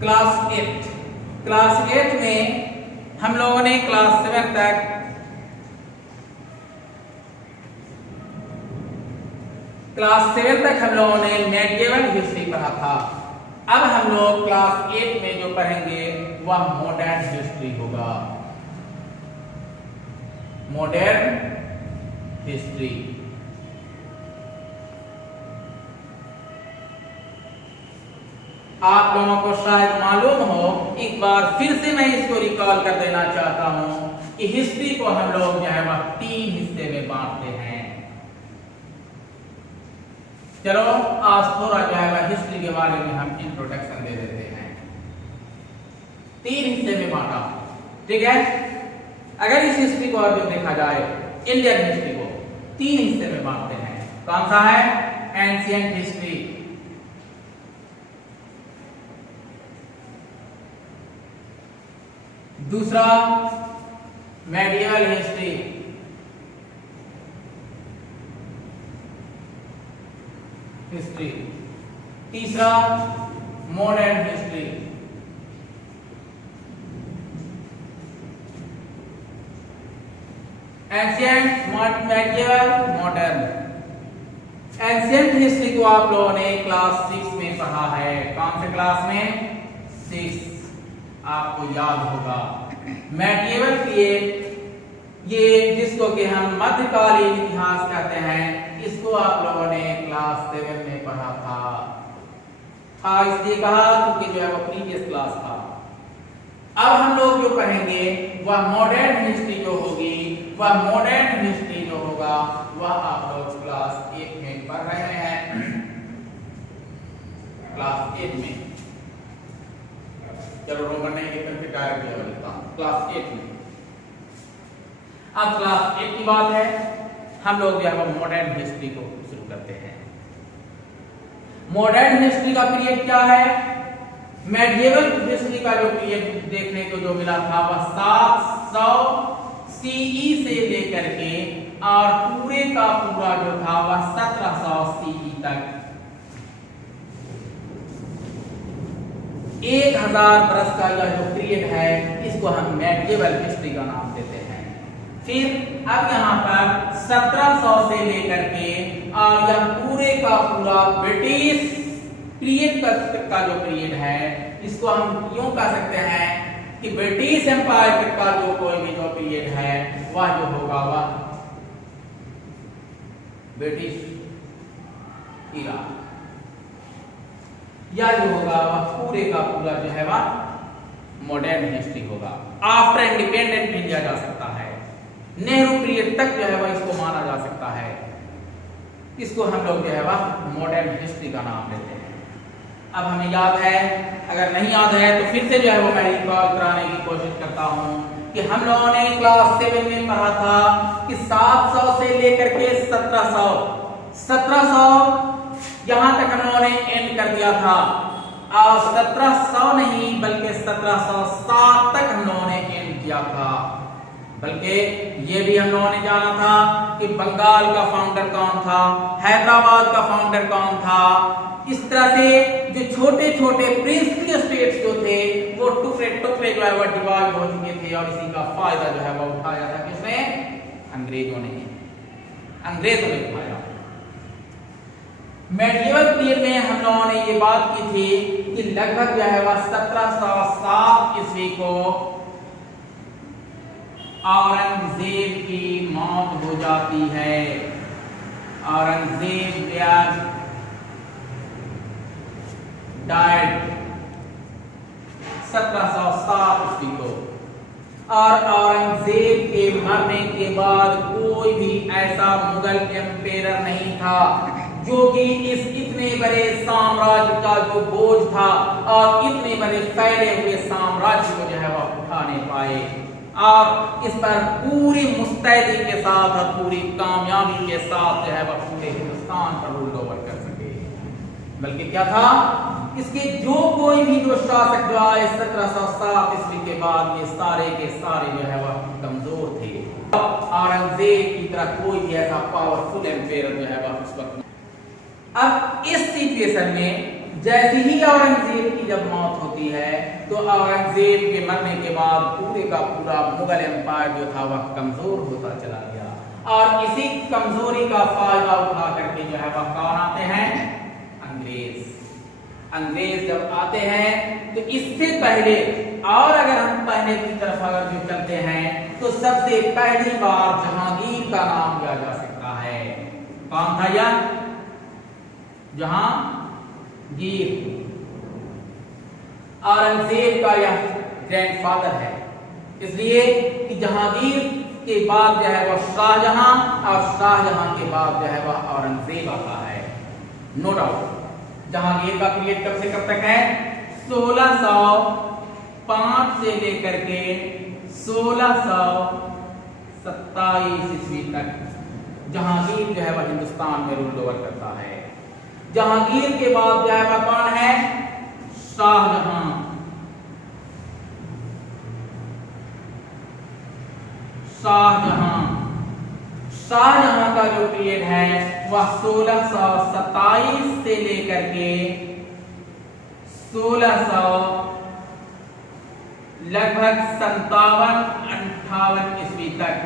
Class 8 में हम लोगों ने क्लास 7 तक हम लोगों ने मेडिएवल हिस्ट्री पढ़ा था। अब हम लोग क्लास 8 में जो पढ़ेंगे वह मॉडर्न हिस्ट्री होगा। मॉडर्न हिस्ट्री आप लोगों को शायद मालूम हो, एक बार फिर से मैं इसको रिकॉल कर देना चाहता हूं कि हिस्ट्री को हम लोग जो है वह 3 हिस्से में बांटते हैं। चलो आज थोड़ा जो है वह हिस्ट्री के बारे में हम इंट्रोडक्शन दे देते हैं। 3 हिस्से में बांटा, ठीक है। अगर इस हिस्ट्री को और जो देखा जाए, इंडियन हिस्ट्री को 3 हिस्से में बांटते हैं। कौन सा है? एंशिएंट हिस्ट्री, दूसरा मेडिएवल हिस्ट्री, तीसरा modern history. Ancient, medieval, modern. Ancient history को आप लोगों ने क्लास 6 में पढ़ा है। कौन से क्लास में? 6, आपको याद होगा। मेडिएवल पीरियड, ये जिसको कि हम मध्यकालीन इतिहास कहते हैं, इसको आप लोगों ने क्लास 7 में पढ़ा था। इसलिए कहा क्योंकि जो है वो प्रीवियस क्लास था। अब हम लोग जो पढ़ेंगे वह मॉडर्न हिस्ट्री जो होगी, वह मॉडर्न हिस्ट्री जो होगा वह आप लोग क्लास 8 में पढ़ रहे हैं। क्लास 8 में, चलो रोमन नहीं लिखकर फिर डायरेक्ट लेवल लिखता हूं। क्लास 8 में, अब क्लास 8 की बात है, हम लोग जो है वो मॉडर्न हिस्ट्री को शुरू करते हैं। मॉडर्न हिस्ट्री का पीरियड क्या है? मेडिएवल हिस्ट्री का जो पीरियड देखने को जो मिला था वह 700 सीई से लेकर के और पूरे का पूरा जो था वह 1700 सीई तक, 1000 वर्ष का यह जो पीरियड है इसको हम मेडिएवल हिस्ट्री का नाम देते हैं। फिर अब यहाँ पर 1700 से लेकर के और यह पूरे का पूरा ब्रिटिश पीरियड तक का जो पीरियड है इसको हम यूं कह सकते हैं कि ब्रिटिश एम्पायर तक का जो कोई भी जो पीरियड है वह जो होगा वह ब्रिटिश इरा, या जो होगा वह पूरे का पूरा जो है वह मॉडर्न हिस्ट्री होगा। आफ्टर इंडिपेंडेंट इंडिया जा सकता है, नेहरू पीरियड तक जो है वह इसको माना जा सकता है। इसको हम लोग जो है वह मॉडर्न हिस्ट्री का नाम देते हैं। अब हमें याद है, अगर नहीं याद है तो फिर से जो है वो मैं रिकॉल कराने की कोशिश करता हूं कि हम लोगों ने क्लास 7 में पढ़ा था कि 700 से लेकर के 1700 यहां तक हम लोगों ने एंड कर दिया था, और 1700 नहीं बल्कि 1707 तक हम लोगों ने एंड किया था। बल्कि ये भी हम लोगों ने जाना था कि बंगाल का फाउंडर कौन था, हैदराबाद का फाउंडर कौन था। इस तरह से जो छोटे छोटे प्रिंसिपल स्टेट्स जो थे वो टुकड़े टुकड़े जो है वो डिवाइड हो चुके थे, और इसी का फायदा जो है वो उठाया था किसने? अंग्रेजों ने उठाया। मेडिएवल पीरियड में हम लोगों ने ये बात की थी कि लगभग जो है वह 1707 ईस्वी को औरंगजेब की मौत हो जाती है। औरंगजेब डाइड 1707 ईस्वी को, और औरंगजेब के मरने के बाद कोई भी ऐसा मुगल एम्पेरर नहीं था जो कि इस इतने बड़े साम्राज्य का जो बोझ था और इतने बड़े फैले हुए साम्राज्य को जो है वह उठा नहीं पाए, और इस पर पूरी मुस्तैदी के साथ और पूरी कामयाबी के साथ जो है वह पूरे हिंदुस्तान पर रूल ओवर कर सके। बल्कि क्या था, इसके जो कोई भी जो शासक जो आए 1707 ईस्वी के बाद, ये सारे के सारे जो है वह कमजोर थे। औरंगजेब की तरह कोई भी ऐसा पावरफुल एम्पायर जो है वह उस वक्त। अब इस सिचुएशन में जैसे ही औरंगजेब की जब मौत होती है तो औरंगजेब के मरने के बाद पूरे का पूरा मुगल एम्पायर जो था वह कमजोर होता चला गया, और इसी कमजोरी का फायदा उठा करके जो है वह कौन आते हैं? अंग्रेज। अंग्रेज जब आते हैं तो इससे पहले, और अगर हम पहले की तरफ अगर जो चलते हैं तो सबसे पहली बार जहांगीर का नाम लिया जा सकता है। कौन था यह? जहांगीर। औरंगजेब का यह ग्रैंडफादर है, इसलिए कि जहांगीर के बाद जो है वह शाहजहां, और शाहजहां के बाद जो है वह औरंगजेब आता है। नो डाउट जहांगीर का पीरियड कब से कब तक है? 1605 से लेकर के 1627 ईस्वी तक जहांगीर जो है वह हिंदुस्तान में रूल ओवर करता है। जहांगीर के बाद जो है वह कौन है? शाहजहां। शाहजहां का जो पीरियड है वह 1627 से लेकर के 1600 लगभग 57-58 ईस्वी तक।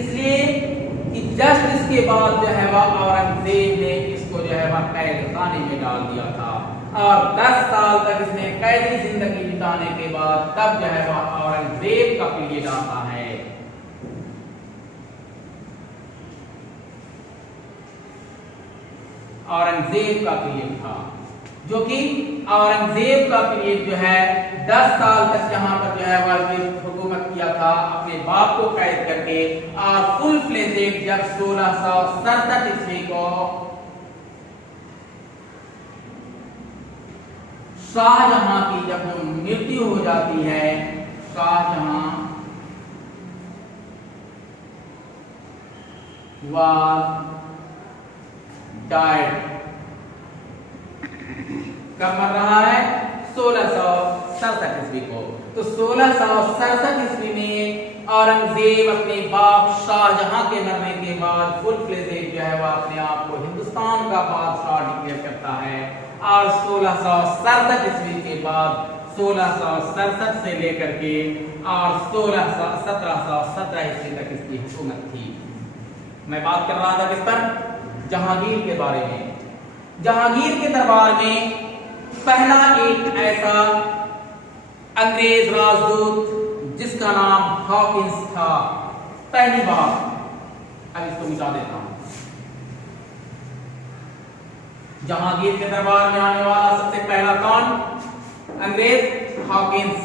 इसलिए कि जस्ट इसके बाद जो है वह औरंगजेब ने इसको जो है वह कैद खाने में डाल दिया था, और 10 साल तक इसने कैदी जिंदगी बिताने के बाद तब जो है वह औरंगजेब का पीरियड आता है। औरंगजेब का पीरियड था, जो कि औरंगजेब का पीरियड जो है 10 साल तक यहाँ पर जो है वह हुकूमत किया था अपने बाप को कैद करके, और फुल फ्लेजेड जब 1667 ईस्वी को शाहजहां की जब जो मृत्यु हो जाती है, शाहजहां was died। कब मर रहा है? 1667 ईस्वी को। तो 1667 ईस्वी में औरंगजेब अपने बाप शाहजहां के मरने के बाद फुल फ्लेजेड जो है वह अपने आप को हिंदुस्तान का बादशाह डिक्लेयर करता है, और 1667 ईस्वी के बाद 1667 से लेकर के और 1717 ईस्वी तक इसकी हुकूमत थी। मैं बात कर रहा था किस पर? जहांगीर के बारे में। जहांगीर के दरबार में पहला एक ऐसा अंग्रेज राजदूत जिसका नाम हॉकिंस था। पहली बार, अब इसको मिटा देता हूं। जहांगीर के दरबार में आने वाला सबसे पहला कौन? अंग्रेज हॉकिंस।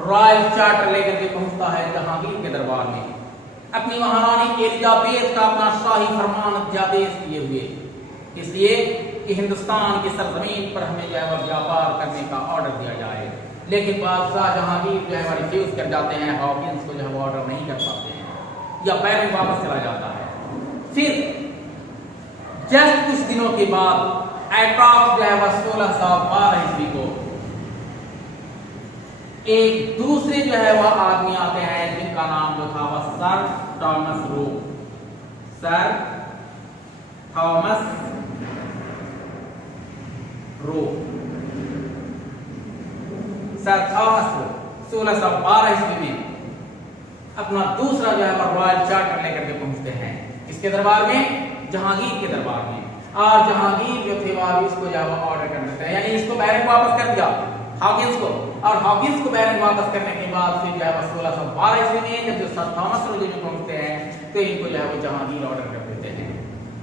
रॉयल चार्टर लेकर के पहुंचता है जहांगीर के दरबार में, अपनी महारानी एलिजाबेथ का अपना शाही फरमान अध्यादेश किए हुए, इसलिए कि हिंदुस्तान की सरजमीन पर हमें जो है वह व्यापार करने का ऑर्डर दिया जाए। लेकिन बादशाह जहांगीर जो है वह रिफ्यूज कर जाते हैं, हॉकिंस को जो है वो ऑर्डर नहीं कर पाते हैं, या बैरन वापस चला जाता है। फिर जस्ट कुछ दिनों के बाद एटॉप जो है वह 1612 ईस्वी को एक दूसरे जो है वह आदमी आते हैं जिनका नाम जो था वह sir Thomas Roe. Sir Thomas Roe 1612 ईस्वी में अपना दूसरा जो है वह रॉयल चार्टर लेकर के पहुंचते हैं इसके दरबार में, जहांगीर के दरबार में। और जहांगीर जो थे वह इसको जो है ऑर्डर कर देते हैं, यानी इसको बैरन वापस कर दिया हॉकिंस को, और हॉकिंस को बैरन वापस करने के बाद फिर जो है 1612 ईस्वी में जब जो सर थॉमस रो में पहुंचते हैं तो इनको जो है वो जहांगीर ऑर्डर कर देते हैं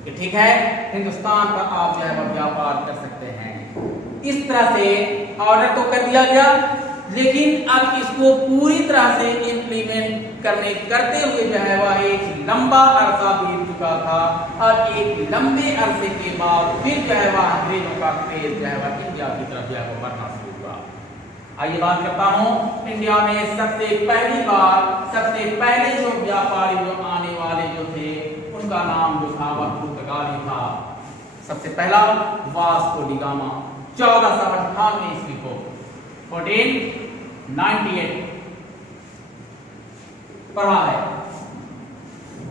कि ठीक है, हिंदुस्तान पर आप जो है वो व्यापार कर सकते हैं। इस तरह से ऑर्डर तो कर दिया गया, लेकिन अब इसको पूरी तरह से इम्प्लीमेंट करते हुए जो है वह एक लंबा अरसा बीत चुका था, और एक लंबे अरसे के बाद फिर जो है वह अंग्रेजों का क्रेज जो है वह इंडिया की तरफ जो है वो बढ़ना शुरू हुआ। आइए बात करता हूँ इंडिया में सबसे पहली बार सबसे पहले जो व्यापारी जो आने वाले जो थे उनका नाम जो था वह पुर्तगाली था। सबसे पहला वास्को डी गामा 1498 ईस्वी को 1498 पढ़ा है।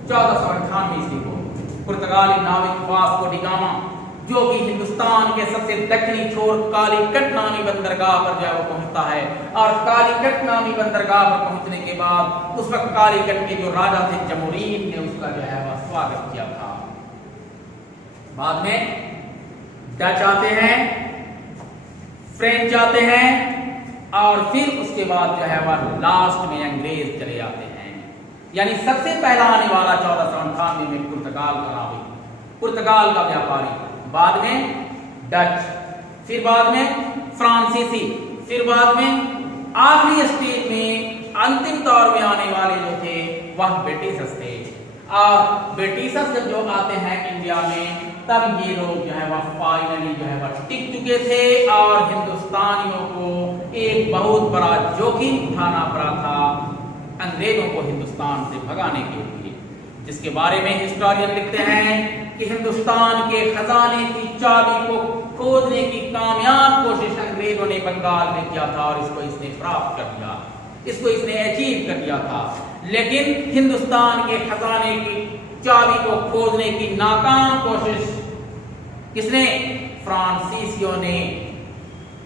1498 ईस्वी को पुर्तगाली नाविक वास्को डी गामा, जो कि हिंदुस्तान के सबसे दक्षिणी छोर कालीकट नामी बंदरगाह पर जो है वो पहुंचता है, और कालीकट नामी बंदरगाह पर पहुंचने के बाद उस वक्त कालीकट के जो राजा थे जमोरीन ने उसका जो है वह स्वागत किया था। बाद में डच आते हैं, फ्रेंच आते हैं, और फिर उसके बाद जो है वह लास्ट में अंग्रेज चले जाते हैं। यानी सबसे पहला आने वाला 1498 में पुर्तगाल का नाविक, पुर्तगाल का व्यापारी, बाद में डच, फिर बाद में फ्रांसीसी, फिर बाद में आखिरी स्टेज में अंतिम दौर में आने वाले जो थे वह ब्रिटिशर्स थे। और ब्रिटिशर्स जब जो आते हैं इंडिया में, तब ये लोग जो है वह फाइनली जो है वह टिक चुके थे, और हिंदुस्तानियों को एक बहुत बड़ा जोखिम उठाना पड़ा था अंग्रेजों को हिंदुस्तान से भगाने के लिए, जिसके बारे में हिस्टोरियन लिखते हैं कि हिंदुस्तान के खजाने की चाबी को खोजने की कामयाब कोशिश अंग्रेजों ने बंगाल में किया था, और इसको इसने प्राप्त कर दिया, इसको इसने अचीव कर दिया था। लेकिन हिंदुस्तान के खजाने की चाबी को खोजने की नाकाम कोशिश किसने? फ्रांसीसियों ने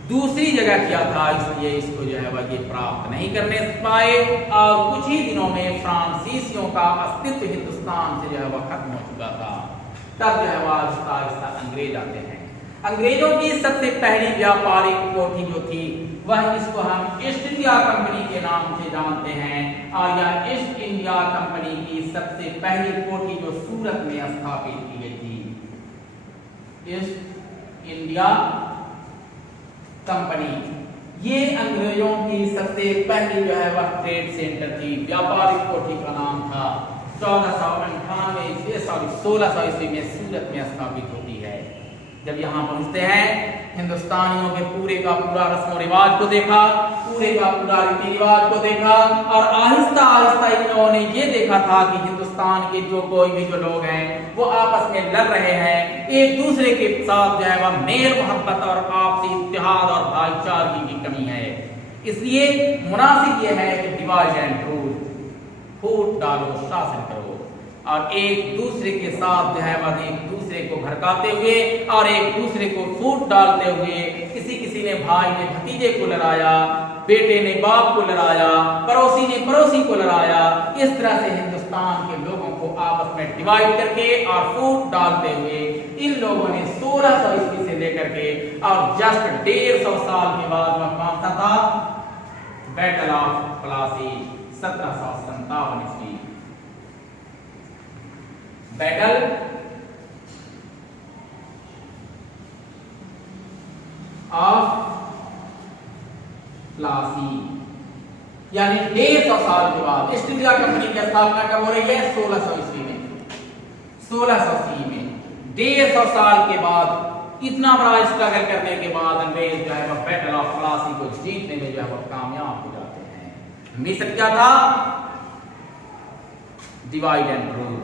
दूसरी जगह किया था, इसलिए इसको जो है वह ये प्राप्त नहीं करने पाए, और कुछ ही दिनों में फ्रांसीसियों का अस्तित्व हिंदुस्तान से जो है वह खत्म हो चुका था। तब जो है वह आहिस्ता आहिस्ता अंग्रेज आते हैं। अंग्रेजों की सबसे पहली व्यापारिक कोठी जो थी वह, इसको हम ईस्ट इंडिया कंपनी के नाम से जानते हैं, और यह ईस्ट इंडिया कंपनी की सबसे पहली कोठी जो सूरत में स्थापित की गई थी, ईस्ट इंडिया कंपनी, ये अंग्रेजों की सबसे पहली जो है वह ट्रेड सेंटर थी। व्यापारिक कोठी का नाम था। 1600 ईस्वी में सूरत में स्थापित होती है। जब यहाँ पहुंचते हैं, हिंदुस्तानियों के पूरे का पूरा रस्म रिवाज को देखा, पूरे का पूरा रीति रिवाज को देखा, और आहिस्ता आहिस्ता इन लोगों ने ये देखा था कि हिंदुस्तान के जो कोई भी जो लोग हैं वो आपस में लड़ रहे हैं, एक दूसरे के साथ जो है वह मेल मोहब्बत और आपसी इत्तेहाद और भाईचारगी की कमी है। इसलिए मुनासिब यह है कि डिवाइड एंड रूल, फूट डालो शासन करो, और एक दूसरे के साथ जो है वह एक दूसरे को भड़काते हुए और एक दूसरे को फूट डालते हुए, किसी ने भाई ने भतीजे को लड़ाया, बेटे ने बाप को लड़ाया, पड़ोसी ने पड़ोसी को लड़ाया, इस तरह से हिंदुस्तान के लोगों को आपस में डिवाइड करके और फूट डालते हुए इन लोगों ने 1600 ईस्वी से लेकर के और जस्ट 150 साल के बाद वह कौन सा था? बैटल ऑफ प्लासी, 1757 ईस्वी। बैटल ऑफ प्लासी, यानी 150 साल के बाद ईस्ट इंडिया कंपनी की स्थापना कब हो रही है? 1600 ईस्वी में, 1680 में। 150 साल के बाद, इतना बड़ा स्ट्रगल करने के बाद अंग्रेज जो है वह बैटल ऑफ प्लासी को जीतने में जो है वह कामयाब हो जाते हैं। मिशन क्या था? Divide and rule.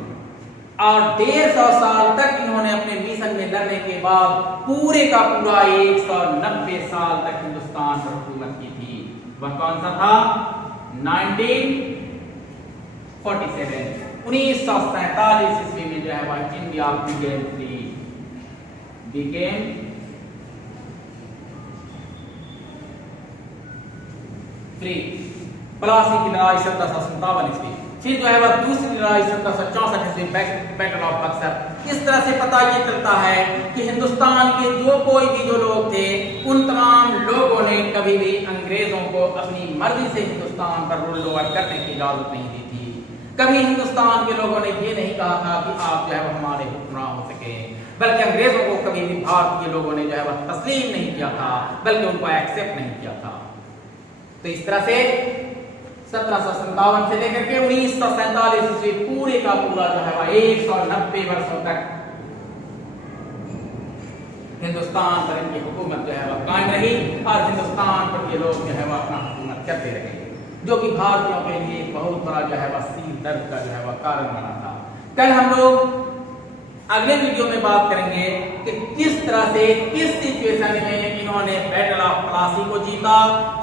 और 150 साल तक इन्होंने अपने मिशन में लड़ने के बाद पूरे का पूरा 190 साल तक हिंदुस्तान पर हुकूमत की थी। वह कौन सा था? 1947 ईस्वी में जो है वह इंडिया बिकेम फ्री। प्लासी की लड़ाई 1757 ईस्वी, फिर जो है वह दूसरी लड़ाई 1764 ईस्वी, बैटल ऑफ बक्सर। इस तरह से पता ये चलता है कि हिंदुस्तान के जो कोई भी जो लोग थे, उन तमाम लोगों ने कभी भी अंग्रेजों को अपनी मर्जी से हिंदुस्तान पर रूल ओवर करने की इजाजत नहीं दी थी। कभी हिंदुस्तान के लोगों ने ये नहीं कहा था कि आप जो है वह हमारे हुक्मरान हो सके, बल्कि अंग्रेजों को कभी भी भारत के लोगों ने जो है वह तस्लीम नहीं किया था, बल्कि उनको एक्सेप्ट नहीं किया था। तो इस तरह से 1757 से लेकर के 1947 ईस्वी पूरे का पूरा जो है वह 190 वर्षों तक हिंदुस्तान पर इनकी हुकूमत जो है वह कायम रही, और हिंदुस्तान पर ये लोग जो है वह अपना हुकूमत करते रहे, जो कि भारतीयों के लिए बहुत बड़ा जो है वह सीर दर्द का जो है वह कारण बना था। कल हम लोग अगले वीडियो में बात करेंगे कि किस तरह से किस सिचुएशन में इन्होंने बैटल ऑफ प्लासी को जीता,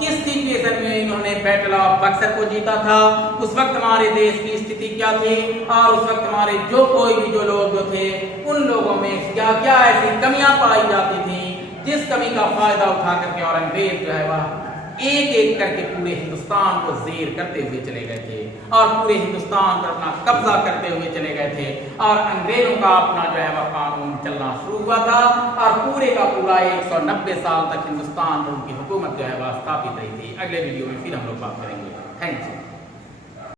किस सिचुएशन में इन्होंने बैटल ऑफ बक्सर को जीता था, उस वक्त हमारे देश की स्थिति क्या थी और उस वक्त हमारे कोई भी लोग जो थे उन लोगों में क्या क्या ऐसी कमियां पाई जाती थी जिस कमी का फायदा उठा करके औरंगजेब जो है वह एक एक करके पूरे हिंदुस्तान को जेर करते हुए चले गए थे और पूरे हिंदुस्तान पर अपना कब्जा करते हुए चले गए थे और अंग्रेजों का अपना जो है वह कानून चलना शुरू हुआ था और पूरे का पूरा 190 साल तक हिंदुस्तान पर उनकी हुकूमत जो है वह स्थापित रही थी। अगले वीडियो में फिर हम लोग बात करेंगे। Thank you.